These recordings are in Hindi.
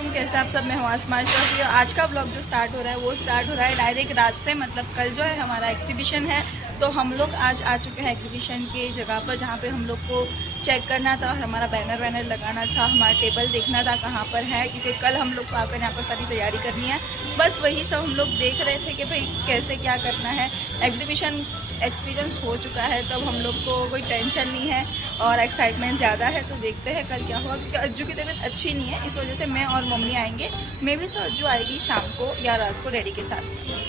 वालेकुम, कैसे आप सब। मैं हूँ आसमान शौकी। आज का ब्लॉग जो स्टार्ट हो रहा है वो स्टार्ट हो रहा है डायरेक्ट रात से। मतलब कल जो है हमारा एग्जीबिशन है, तो हम लोग आज आ चुके हैं एग्जीबिशन की जगह पर, जहाँ पे हम लोग को चेक करना था और हमारा बैनर वैनर लगाना था, हमारा टेबल देखना था कहाँ पर है, क्योंकि कल हम लोग को आकर यहाँ पर सारी तैयारी करनी है। बस वही सब हम लोग देख रहे थे कि भाई कैसे क्या करना है। एग्जीबिशन एक्सपीरियंस हो चुका है, तब हम लोग को कोई टेंशन नहीं है और एक्साइटमेंट ज़्यादा है। तो देखते हैं कल क्या हुआ, क्योंकि अज्जू की तबीयत अच्छी नहीं है, इस वजह से मैं और मम्मी आएंगे। मे भी सो अज्जू आएगी शाम को या रात को डैडी के साथ।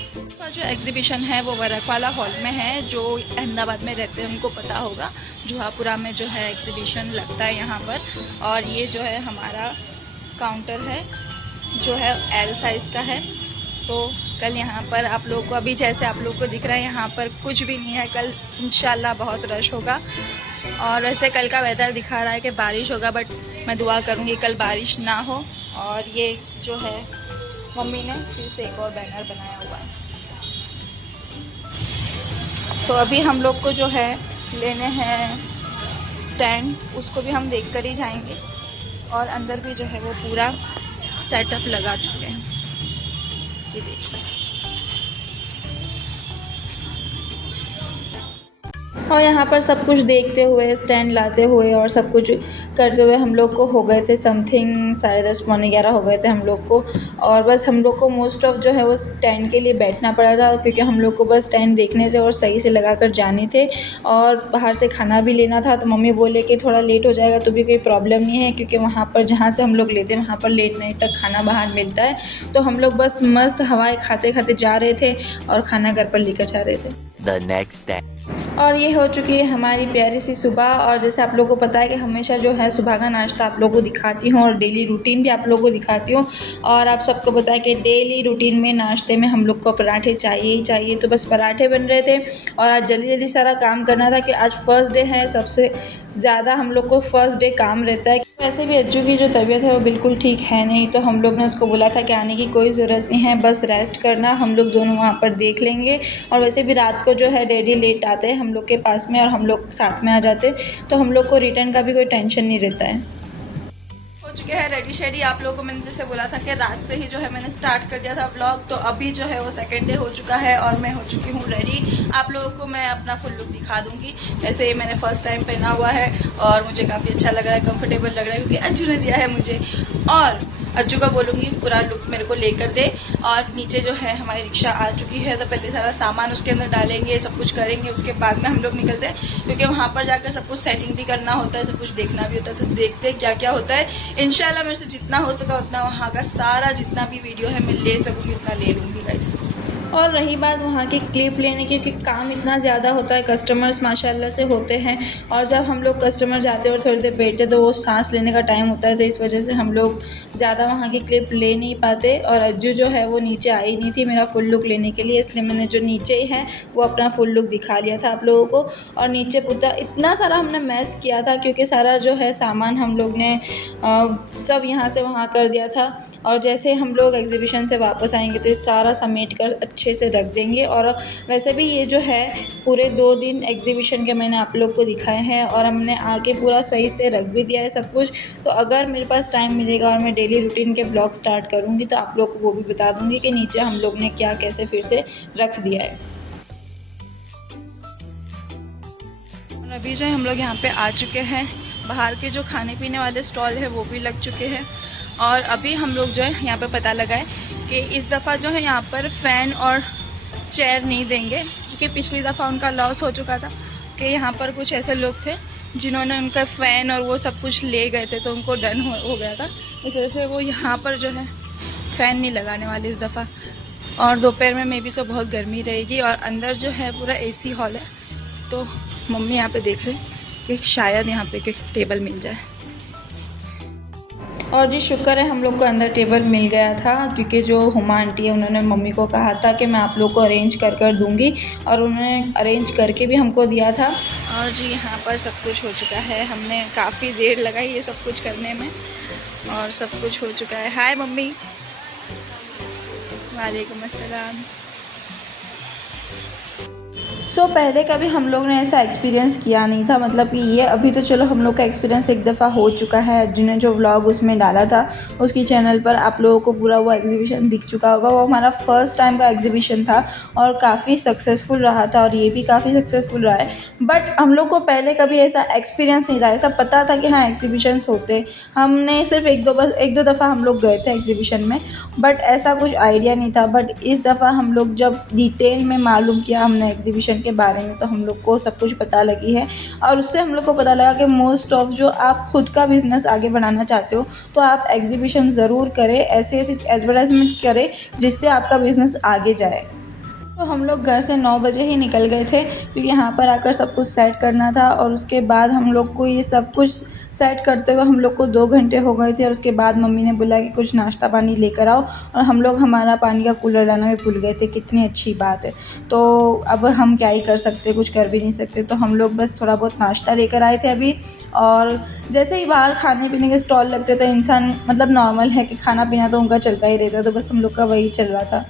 जो एग्जीबिशन है वो वरकवाला हॉल में है, जो अहमदाबाद में रहते हैं उनको पता होगा। जुहापुरा में जो है एग्जीबिशन लगता है यहाँ पर। और ये जो है हमारा काउंटर है, जो है एल साइज़ का है। तो कल यहाँ पर आप लोगों को, अभी जैसे आप लोगों को दिख रहा है, यहाँ पर कुछ भी नहीं है। कल इंशाल्लाह बहुत रश होगा। और वैसे कल का वेदर दिखा रहा है कि बारिश होगा, बट मैं दुआ करूँगी कल बारिश ना हो। और ये जो है मम्मी ने फिर से एक और बैनर बनाया हुआ है। तो अभी हम लोग को जो है लेने हैं स्टैंड, उसको भी हम देख कर ही जाएंगे। और अंदर भी जो है वो पूरा सेटअप लगा चुके हैं, ये देखिए। और यहाँ पर सब कुछ देखते हुए, स्टैंड लाते हुए और सब कुछ करते हुए हम लोग को हो गए थे समथिंग 10:30 पौने 11 हो गए थे हम लोग को। और बस हम लोग को मोस्ट ऑफ जो है वो स्टैंड के लिए बैठना पड़ा था, क्योंकि हम लोग को बस स्टैंड देखने थे और सही से लगा कर जाने थे। और बाहर से खाना भी लेना था, तो मम्मी बोले कि थोड़ा लेट हो जाएगा तो भी कोई प्रॉब्लम नहीं है, क्योंकि वहाँ पर जहाँ से हम लोग लेते हैं वहाँ पर लेट नाइट तक खाना बाहर मिलता है। तो हम लोग बस मस्त हवाएं खाते खाते जा रहे थे और खाना घर पर लेकर जा रहे थे। The next day. और ये हो चुकी है हमारी प्यारी सी सुबह। और जैसे आप लोगों को पता है कि हमेशा जो है सुबह का नाश्ता आप लोगों को दिखाती हूँ और डेली रूटीन भी आप लोगों को दिखाती हूँ। और आप सबको पता है कि डेली रूटीन में नाश्ते में हम लोग को पराठे चाहिए ही चाहिए। तो बस पराठे बन रहे थे और आज जल्दी जल्दी सारा काम करना था, कि आज फर्स्ट डे है। सबसे ज़्यादा हम लोग को फर्स्ट डे काम रहता है। वैसे भी अज्जू की जो तबीयत है वो बिल्कुल ठीक है नहीं, तो हम लोग ने उसको बोला था कि आने की कोई ज़रूरत नहीं है, बस रेस्ट करना, हम लोग दोनों वहाँ पर देख लेंगे। और वैसे भी रात को जो है डैडी लेट आते हैं हम लोग के पास में और हम लोग साथ में आ जाते, तो हम लोग को रिटर्न का भी कोई टेंशन नहीं रहता है। हो चुके हैं रेडी शेडी। आप लोगों को मैंने जैसे बोला था कि रात से ही जो है मैंने स्टार्ट कर दिया था व्लॉग, तो अभी जो है वो सेकंड डे हो चुका है और मैं हो चुकी हूँ रेडी। आप लोगों को मैं अपना फुल लुक दिखा दूंगी। ऐसे ही मैंने फर्स्ट टाइम पहना हुआ है और मुझे काफ़ी अच्छा लग रहा है, कंफर्टेबल लग रहा है, क्योंकि अज्जू ने दिया है मुझे। और अज्जू का बोलूँगी पूरा लुक मेरे को लेकर दे। और नीचे जो है हमारी रिक्शा आ चुकी है, तो पहले सारा सामान उसके अंदर डालेंगे, सब कुछ करेंगे, उसके बाद में हम लोग निकलते हैं, क्योंकि वहाँ पर जाकर सब कुछ सेटिंग भी करना होता है, सब कुछ देखना भी होता है। तो देखते हैं क्या क्या होता है। इंशाल्लाह मेरे से जितना हो सका उतना वहाँ का सारा जितना भी वीडियो है मैं ले सकूँगी उतना ले लूँगी गाइस। और रही बात वहाँ की क्लिप लेने की, क्योंकि काम इतना ज़्यादा होता है, कस्टमर्स माशाल्लाह से होते हैं। और जब हम लोग कस्टमर जाते हैं और थोड़ी देर बैठते तो वो सांस लेने का टाइम होता है, तो इस वजह से हम लोग ज़्यादा वहाँ की क्लिप ले नहीं पाते। और अज्जू जो है वो नीचे आई नहीं थी मेरा फुल लुक लेने के लिए, इसलिए मैंने जो नीचे है वो अपना फुल लुक दिखा लिया था आप लोगों को। और नीचे पूरा इतना सारा हमने मैस किया था, क्योंकि सारा जो है सामान हम लोग ने सब यहाँ से वहाँ कर दिया था। और जैसे हम लोग एग्जीबिशन से वापस आएंगे तो ये सारा समेट कर अच्छे से रख देंगे। और वैसे भी ये जो है पूरे 2 दिन एग्जीबिशन के मैंने आप लोग को दिखाए हैं और हमने आके पूरा सही से रख भी दिया है सब कुछ। तो अगर मेरे पास टाइम मिलेगा और मैं डेली रूटीन के ब्लॉग स्टार्ट करूँगी तो आप लोग को वो भी बता दूँगी कि नीचे हम लोग ने क्या कैसे फिर से रख दिया है। और अभी जो है हम लोग यहाँ पे आ चुके हैं। बाहर के जो खाने पीने वाले स्टॉल है वो भी लग चुके हैं। और अभी हम लोग जो है यहाँ पे पता लगा है कि इस दफ़ा जो है यहाँ पर फ़ैन और चेयर नहीं देंगे, क्योंकि पिछली दफ़ा उनका लॉस हो चुका था कि यहाँ पर कुछ ऐसे लोग थे जिन्होंने उनका फ़ैन और वो सब कुछ ले गए थे, तो उनको डन हो गया था। इस वजह से वो यहाँ पर जो है फ़ैन नहीं लगाने वाले इस दफ़ा। और दोपहर में मे भी सब बहुत गर्मी रहेगी। और अंदर जो है पूरा AC हॉल है, तो मम्मी यहाँ पे देख रही कि शायद यहाँ पे कि टेबल मिल जाए। और जी शुक्र है हम लोग को अंदर टेबल मिल गया था, क्योंकि जो हुमा आंटी है उन्होंने मम्मी को कहा था कि मैं आप लोग को अरेंज कर दूंगी, और उन्होंने अरेंज करके भी हमको दिया था। और जी यहाँ पर सब कुछ हो चुका है, हमने काफ़ी देर लगाई ये सब कुछ करने में और सब कुछ हो चुका है। हाय मम्मी। वालेकुम अस्सलाम। सो पहले कभी हम लोग ने ऐसा एक्सपीरियंस किया नहीं था, मतलब कि ये अभी तो चलो हम लोग का एक्सपीरियंस एक दफ़ा हो चुका है। अर्जुन ने जो व्लॉग उसमें डाला था उसकी चैनल पर आप लोगों को पूरा वो एग्जीबिशन दिख चुका होगा। वो हमारा फर्स्ट टाइम का एग्जीबिशन था और काफ़ी सक्सेसफुल रहा था और ये भी काफ़ी सक्सेसफुल रहा है। बट हम लोग को पहले कभी ऐसा एक्सपीरियंस नहीं था, ऐसा पता था कि हाँ एग्जीबिशंस होते। हमने सिर्फ एक दो दफ़ा हम लोग गए थे एग्जीबिशन में, बट ऐसा कुछ आइडिया नहीं था। बट इस दफ़ा हम लोग जब डिटेल में मालूम किया हमने एग्जीबिशन के बारे में, तो हम लोग को सब कुछ पता लगी है। और उससे हम लोग को पता लगा कि मोस्ट ऑफ जो आप खुद का बिज़नेस आगे बढ़ाना चाहते हो तो आप एग्जीबिशन ज़रूर करें, ऐसी एडवर्टाइजमेंट करें जिससे आपका बिज़नेस आगे जाए। तो हम लोग घर से 9 बजे ही निकल गए थे क्योंकि यहाँ पर आकर सब कुछ सेट करना था। और उसके बाद हम लोग को ये सब कुछ सेट करते हुए हम लोग को 2 घंटे हो गए थे। और उसके बाद मम्मी ने बोला कि कुछ नाश्ता पानी लेकर आओ, और हम लोग हमारा पानी का कूलर लाना भी भूल गए थे। कितनी अच्छी बात है। तो अब हम क्या ही कर सकते, कुछ कर भी नहीं सकते। तो हम लोग बस थोड़ा बहुत नाश्ता लेकर आए थे अभी। और जैसे ही बाहर खाने पीने के स्टॉल लगते तो इंसान, मतलब नॉर्मल है कि खाना पीना तो उनका चलता ही रहता है, तो बस हम लोग का वही चल रहा था।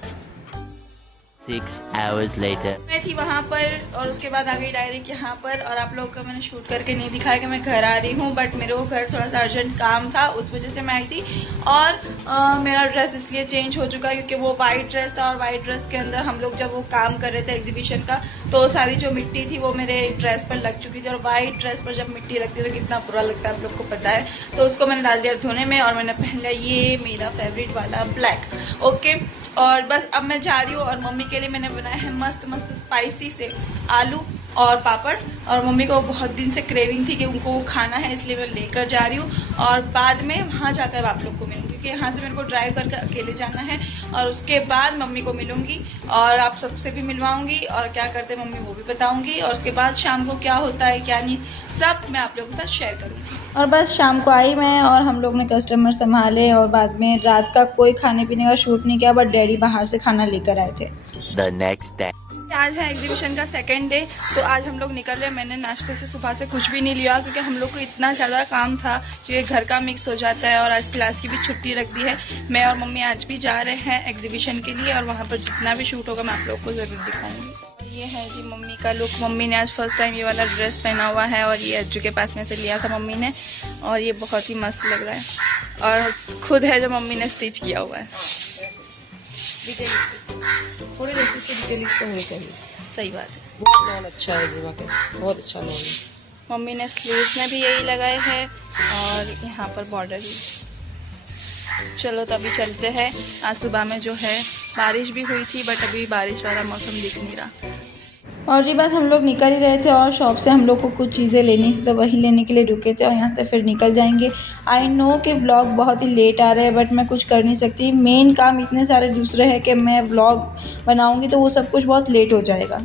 6 hours later. मैं थी वहाँ पर और उसके बाद आ गई डायरेक्ट यहाँ पर। और आप लोगों का मैंने शूट करके नहीं दिखाया कि मैं घर आ रही हूँ, बट मेरे को घर थोड़ा सा अर्जेंट काम था, उस वजह से मैं आई थी। और मेरा ड्रेस इसलिए चेंज हो चुका है क्योंकि वो वाइट ड्रेस था और वाइट ड्रेस के अंदर हम लोग जब वो काम कर रहे थे एग्जीबिशन का तो सारी जो मिट्टी थी वो मेरे ड्रेस पर लग चुकी थी। और वाइट ड्रेस पर जब मिट्टी लगती है तो कितना बुरा लगता है आप लोग को पता है। तो उसको मैंने डाल दिया धोने में और मैंने पहन लिया ये मेरा फेवरेट वाला ब्लैक। ओके, और बस अब मैं जा रही हूँ। और मम्मी के लिए मैंने बनाया है मस्त मस्त स्पाइसी से आलू और पापड़। और मम्मी को बहुत दिन से क्रेविंग थी कि उनको वो खाना है, इसलिए मैं लेकर जा रही हूँ। और बाद में वहाँ जाकर आप लोग को मिलूँगी क्योंकि यहाँ से मेरे को ड्राइव करके अकेले जाना है। और उसके बाद मम्मी को मिलूँगी और आप सबसे भी मिलवाऊँगी और क्या करते हैं मम्मी वो भी बताऊँगी। और उसके बाद शाम को क्या होता है क्या नहीं सब मैं आप लोगों के साथ शेयर करूँगी। और बस शाम को आई मैं और हम लोग ने कस्टमर संभाले और बाद में रात का कोई खाने पीने का शूट नहीं किया, बट डैडी बाहर से खाना लेकर आए थे। The next day. आज है एग्जीबिशन का सेकंड डे, तो आज हम लोग निकल रहे। मैंने नाश्ते से सुबह से कुछ भी नहीं लिया क्योंकि हम लोग को इतना ज़्यादा काम था कि घर का मिक्स हो जाता है। और आज क्लास की भी छुट्टी रख दी है। मैं और मम्मी आज भी जा रहे हैं एग्जीबिशन के लिए और वहाँ पर जितना भी शूट होगा मैं आप लोग को ज़रूर दिखाऊंगी। ये है जी मम्मी का लुक। मम्मी ने आज फर्स्ट टाइम ये वाला ड्रेस पहना हुआ है और ये अज्जू के पास में से लिया था मम्मी ने, और ये बहुत ही मस्त लग रहा है। और खुद है जो मम्मी ने स्टिच किया हुआ है। थोड़ी देर से डिटेलिंग तो होनी चाहिए। सही बात है, बहुत लॉन अच्छा है जीवा के, बहुत अच्छा लॉन है। मम्मी ने स्लीव्स में भी यही लगाए हैं और यहाँ पर बॉर्डर भी। चलो तो अभी चलते हैं। आज सुबह में जो है बारिश भी हुई थी, बट अभी बारिश वाला मौसम दिख नहीं रहा। और जी बस हम लोग निकल ही रहे थे और शॉप से हम लोग को कुछ चीज़ें लेनी थी तो वही लेने के लिए रुके थे और यहाँ से फिर निकल जाएंगे। आई नो कि व्लॉग बहुत ही लेट आ रहे हैं, बट मैं कुछ कर नहीं सकती। मेन काम इतने सारे दूसरे हैं कि मैं व्लॉग बनाऊंगी तो वो सब कुछ बहुत लेट हो जाएगा।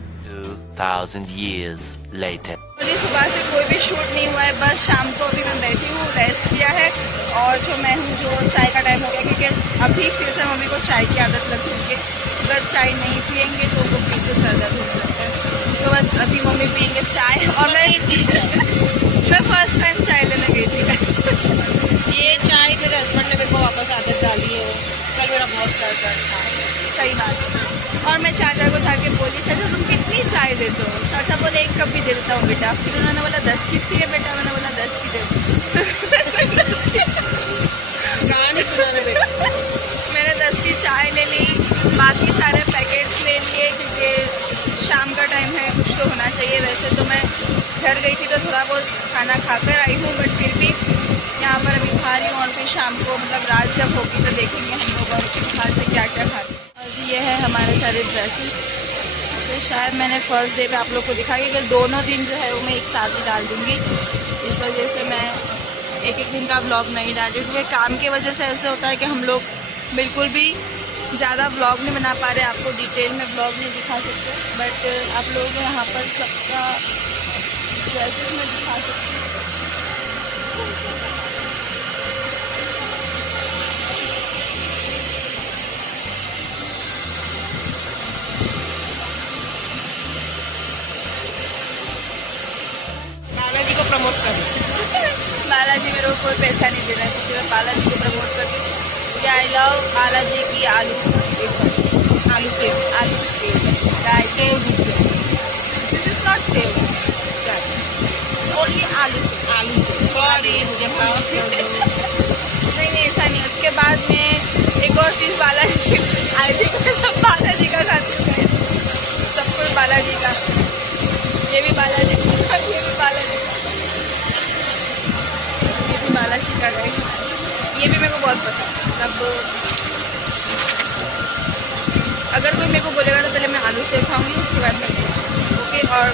2000 years later. मुझे सुबह से कोई भी शूट नहीं हुआ है, बस शाम को अभी मैं बैठी हूँ, रेस्ट किया है। और जो मैं हूँ जो चाय का टाइम हो गया क्योंकि अभी फिर से मम्मी को चाय की आदत लग चुकी है। अगर चाय नहीं पियेंगे तो वो फिर से सर दर्द होने लगता है। तो बस अभी मम्मी पियेंगे चाय। और मैं फर्स्ट टाइम चाय लेने गई थी वैसे। ये चाय मेरे हस्बैंड ने मेरे को वापस आदत डाली है। कल मेरा बहुत दर्द था। सही बात है। और मैं चाचा को जाके बोली चाचा तुम कितनी चाय देते हो? चाचा बोले 1 कप भी दे देता हूँ बेटा। फिर उन्होंने बोला 10 की चाहिए बेटा? मैंने बोला 10 की दे दो। कहानी सुनाने बेटा। मैंने 10 की चाय ले ली, बाकी सारे पैकेट्स ले लिए क्योंकि शाम का टाइम है, कुछ तो होना चाहिए। वैसे तो मैं घर गई थी तो थोड़ा बहुत खाना खाकर आई हूँ, बट फिर भी यहाँ पर अभी खा रही हूँ। और फिर शाम को मतलब रात जब होगी तो देखेंगे हम लोग और फिर बाहर से क्या क्या खाते हैं। और जी ये है हमारे सारे ड्रेसेस। तो शायद मैंने फर्स्ट डे पे आप लोग को दिखाया कि दोनों दिन जो है वो मैं एक साथ ही डाल दूँगी। इस वजह से मैं एक दिन का व्लॉग नहीं डाल रही क्योंकि काम की वजह से ऐसे होता है कि हम लोग बिल्कुल भी ज़्यादा व्लॉग नहीं बना पा रहे, आपको डिटेल में व्लॉग नहीं दिखा सकते। बट आप लोगों को यहाँ पर सबका ड्रेसेस में दिखा सकते हैं। बालाजी को प्रमोट कर बालाजी मेरे को कोई पैसा नहीं दे रहा है क्योंकि मैं बालाजी को प्रमोट करती हूँ क्योंकि आई लव बालाजी की आलू सेव गाइस। आलू से? आलू से। सॉरी, मुझे माफ कर दो। नहीं नहीं, ऐसा नहीं। उसके बाद में एक और चीज़ बालाजी, आई थिंक मैं सब बालाजी का खाती हूँ, सब कुछ बालाजी का। ये भी बालाजी का, ये भी बालाजी का, ये भी बालाजी का गाइस। ये भी मेरे को बहुत पसंद है। मतलब अगर कोई मेरे को बोलेगा तो पहले मैं आलू से खाऊंगी, उसके बाद मैं इसे खाऊंगी, ओके। और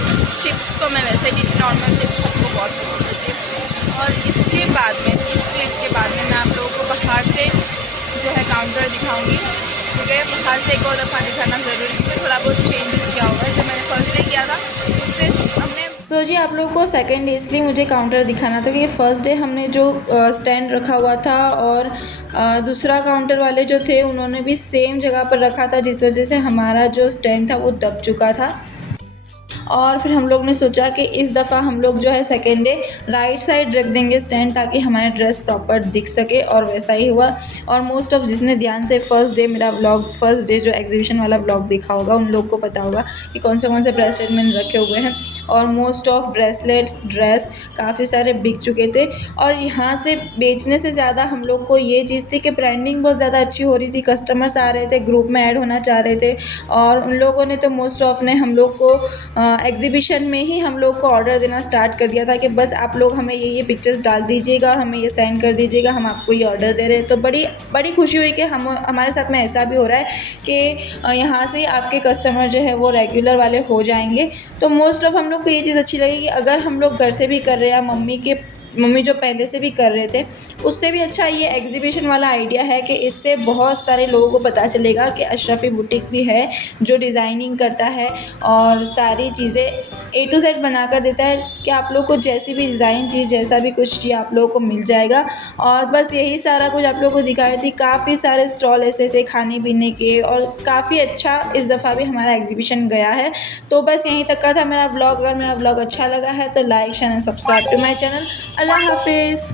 चिप्स तो मैं वैसे भी नॉर्मल चिप्स सबको बहुत पसंद होती है। और इसके बाद में, इस क्लिप के बाद में मैं आप लोगों को बाहर से जो है काउंटर दिखाऊंगी, ठीक है। बाहर से एक और दफ़ा दिखाना ज़रूरी, क्योंकि थोड़ा बहुत चेंजेस किया होगा। जो मैंने फर्स्ट डे किया था उससे हमने जी आप लोगों को सेकंड डे इसलिए मुझे काउंटर दिखाना था क्योंकि फ़र्स्ट डे हमने जो स्टैंड रखा हुआ था और दूसरा काउंटर वाले जो थे उन्होंने भी सेम जगह पर रखा था, जिस वजह से हमारा जो स्टैंड था वो दब चुका था। और फिर हम लोग ने सोचा कि इस दफ़ा हम लोग जो है सेकेंड डे राइट साइड रख देंगे स्टैंड, ताकि हमारा ड्रेस प्रॉपर दिख सके, और वैसा ही हुआ। और मोस्ट ऑफ जिसने ध्यान से फर्स्ट डे मेरा व्लॉग, फर्स्ट डे जो एग्जीबिशन वाला व्लॉग देखा होगा, उन लोग को पता होगा कि कौन से ब्रेसलेट मैंने रखे हुए हैं। और मोस्ट ऑफ ब्रेसलेट्स, ड्रेस काफ़ी सारे बिक चुके थे। और यहाँ से बेचने से ज़्यादा हम लोग को ये चीज़ थी कि ब्रांडिंग बहुत ज़्यादा अच्छी हो रही थी, कस्टमर्स आ रहे थे, ग्रुप में ऐड होना चाह रहे थे। और उन लोगों ने तो मोस्ट ऑफ ने हम लोग को एग्जीबिशन में ही हम लोग को ऑर्डर देना स्टार्ट कर दिया था कि बस आप लोग हमें ये पिक्चर्स डाल दीजिएगा और हमें ये सेंड कर दीजिएगा, हम आपको ये ऑर्डर दे रहे हैं। तो बड़ी खुशी हुई कि हमारे साथ में ऐसा भी हो रहा है कि यहाँ से आपके कस्टमर जो है वो रेगुलर वाले हो जाएंगे। तो मोस्ट ऑफ हम लोग को ये चीज़ अच्छी लगी कि अगर हम लोग घर से भी कर रहे हैं, मम्मी जो पहले से भी कर रहे थे उससे भी अच्छा ये एग्जीबिशन वाला आइडिया है कि इससे बहुत सारे लोगों को पता चलेगा कि अशरफी बुटीक भी है जो डिज़ाइनिंग करता है और सारी चीज़ें A to Z बना कर देता है कि आप लोग को जैसी भी डिज़ाइन चीज़, जैसा भी कुछ चाहिए आप लोगों को मिल जाएगा। और बस यही सारा कुछ आप लोगों को दिखाई थी। काफ़ी सारे स्टॉल ऐसे थे खाने पीने के, और काफ़ी अच्छा इस दफ़ा भी हमारा एग्जीबिशन गया है। तो बस यहीं तक का था मेरा ब्लॉग। अगर मेरा ब्लॉग अच्छा लगा है तो like, share and subscribe to my channel. Allah हाफिज़।